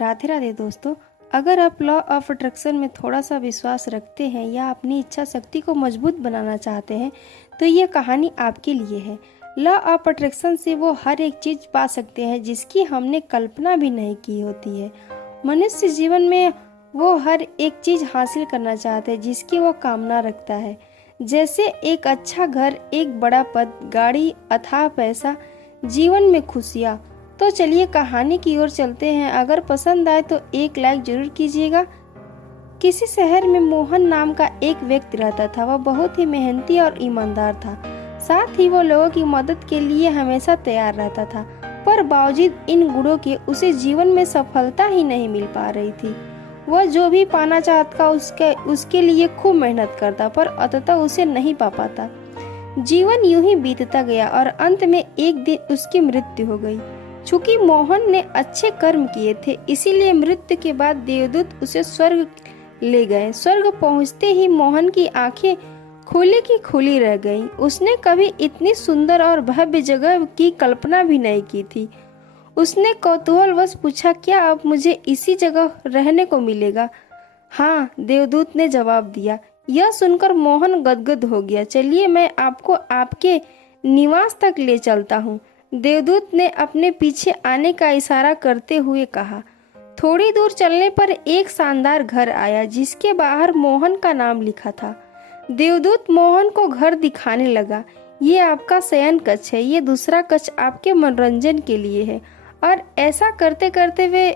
राधे राधे दोस्तों। अगर आप लॉ ऑफ अट्रैक्शन में थोड़ा सा विश्वास रखते हैं या अपनी इच्छा शक्ति को मजबूत बनाना चाहते हैं तो ये कहानी आपके लिए है। लॉ ऑफ अट्रैक्शन से वो हर एक चीज़ पा सकते हैं जिसकी हमने कल्पना भी नहीं की होती है। मनुष्य जीवन में वो हर एक चीज़ हासिल करना चाहते हैं जिसकी वो कामना रखता है, जैसे एक अच्छा घर, एक बड़ा पद, गाड़ी, अथाह पैसा, जीवन में खुशियाँ। तो चलिए कहानी की ओर चलते हैं। अगर पसंद आए तो एक लाइक जरूर कीजिएगा। किसी शहर में मोहन नाम का एक व्यक्ति रहता था। वह बहुत ही मेहनती और ईमानदार था। साथ ही वो लोगों की मदद के लिए हमेशा तैयार रहता था। पर बावजूद इन गुणों के उसे जीवन में सफलता ही नहीं मिल पा रही थी। वह जो भी पाना चाहता उसके लिए खूब मेहनत करता, पर अंततः उसे नहीं पा पाता। जीवन यूं ही बीतता गया और अंत में एक दिन उसकी मृत्यु हो गई। चूंकि मोहन ने अच्छे कर्म किए थे, इसीलिए मृत्यु के बाद देवदूत उसे स्वर्ग ले गए। स्वर्ग पहुंचते ही मोहन की आंखें खुली की खुली रह गईं। उसने कभी इतनी सुंदर और भव्य जगह की कल्पना भी नहीं की थी। उसने कौतूहलवश पूछा, क्या अब मुझे इसी जगह रहने को मिलेगा? हाँ, देवदूत ने जवाब दिया। यह सुनकर मोहन गदगद हो गया। चलिए मैं आपको आपके निवास तक ले चलता हूँ, देवदूत ने अपने पीछे आने का इशारा करते हुए कहा। थोड़ी दूर चलने पर एक शानदार घर आया जिसके बाहर मोहन का नाम लिखा था। देवदूत मोहन को घर दिखाने लगा। ये आपका शयन कक्ष है, ये दूसरा कक्ष आपके मनोरंजन के लिए है। और ऐसा करते करते वे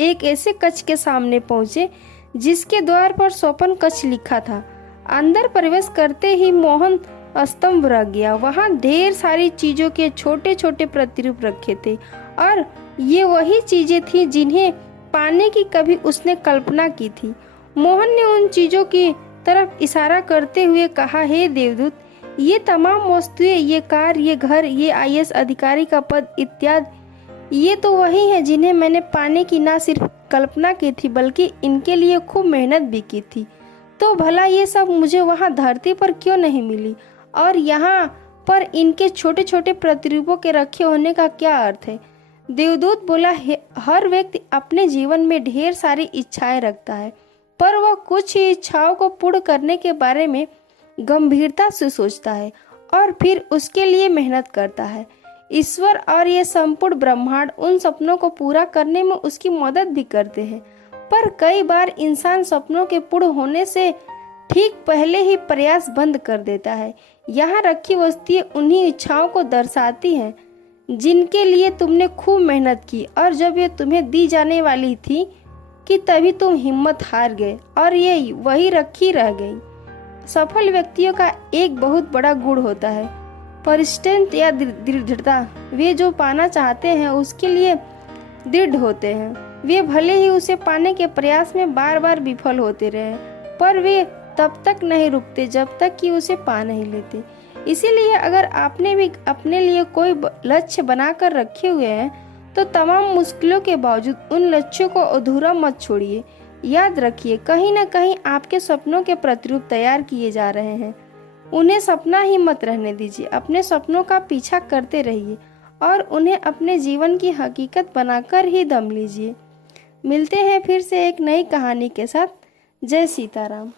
एक ऐसे कक्ष के सामने पहुंचे जिसके द्वार पर स्वपन कक्ष लिखा था। अंदर प्रवेश करते ही मोहन स्तंभ रह गया। वहाँ ढेर सारी चीजों के छोटे छोटे प्रतिरूप रखे थे और ये वही चीजें थी जिन्हें पाने की कभी उसने कल्पना की थी। मोहन ने उन चीजों की तरफ इशारा करते हुए कहा, हे देवदूत, ये तमाम वस्तुएं, ये कार, ये घर, ये आईएएस अधिकारी का पद इत्यादि, ये तो वही है जिन्हें मैंने पाने की न सिर्फ कल्पना की थी बल्कि इनके लिए खूब मेहनत भी की थी। तो भला ये सब मुझे वहाँ धरती पर क्यों नहीं मिली? और यहाँ पर इनके छोटे छोटे प्रतिरूपों के रखे होने का क्या अर्थ है? देवदूत बोला, हर व्यक्ति अपने जीवन में ढेर सारी इच्छाएं रखता है, पर वह कुछ ही इच्छाओं को पूर्ण करने के बारे में गंभीरता से सोचता है और फिर उसके लिए मेहनत करता है। ईश्वर और ये संपूर्ण ब्रह्मांड उन सपनों को पूरा करने में उसकी मदद भी करते हैं। पर कई बार इंसान सपनों के पूर्ण होने से ठीक पहले ही प्रयास बंद कर देता है। यहाँ रखी वस्तुएं उन्हीं इच्छाओं को दर्शाती हैं जिनके लिए तुमने खूब मेहनत की, और जब ये तुम्हें दी जाने वाली थी कि तभी तुम हिम्मत हार गए और ये वही रखी रह गई। सफल व्यक्तियों का एक बहुत बड़ा गुण होता है परिश्रम या दृढ़ता। वे जो पाना चाहते हैं उसके लिए दृढ़ होते हैं। वे भले ही उसे पाने के प्रयास में बार बार विफल होते रहे, पर वे तब तक नहीं रुकते जब तक कि उसे पा नहीं लेते। इसीलिए अगर आपने भी अपने लिए कोई लक्ष्य बनाकर रखे हुए हैं तो तमाम मुश्किलों के बावजूद उन लक्ष्यों को अधूरा मत छोड़िए। याद रखिए, कहीं ना कहीं आपके सपनों के प्रतिरूप तैयार किए जा रहे हैं। उन्हें सपना ही मत रहने दीजिए। अपने सपनों का पीछा करते रहिए और उन्हें अपने जीवन की हकीकत बनाकर ही दम लीजिए। मिलते हैं फिर से एक नई कहानी के साथ। जय सीताराम।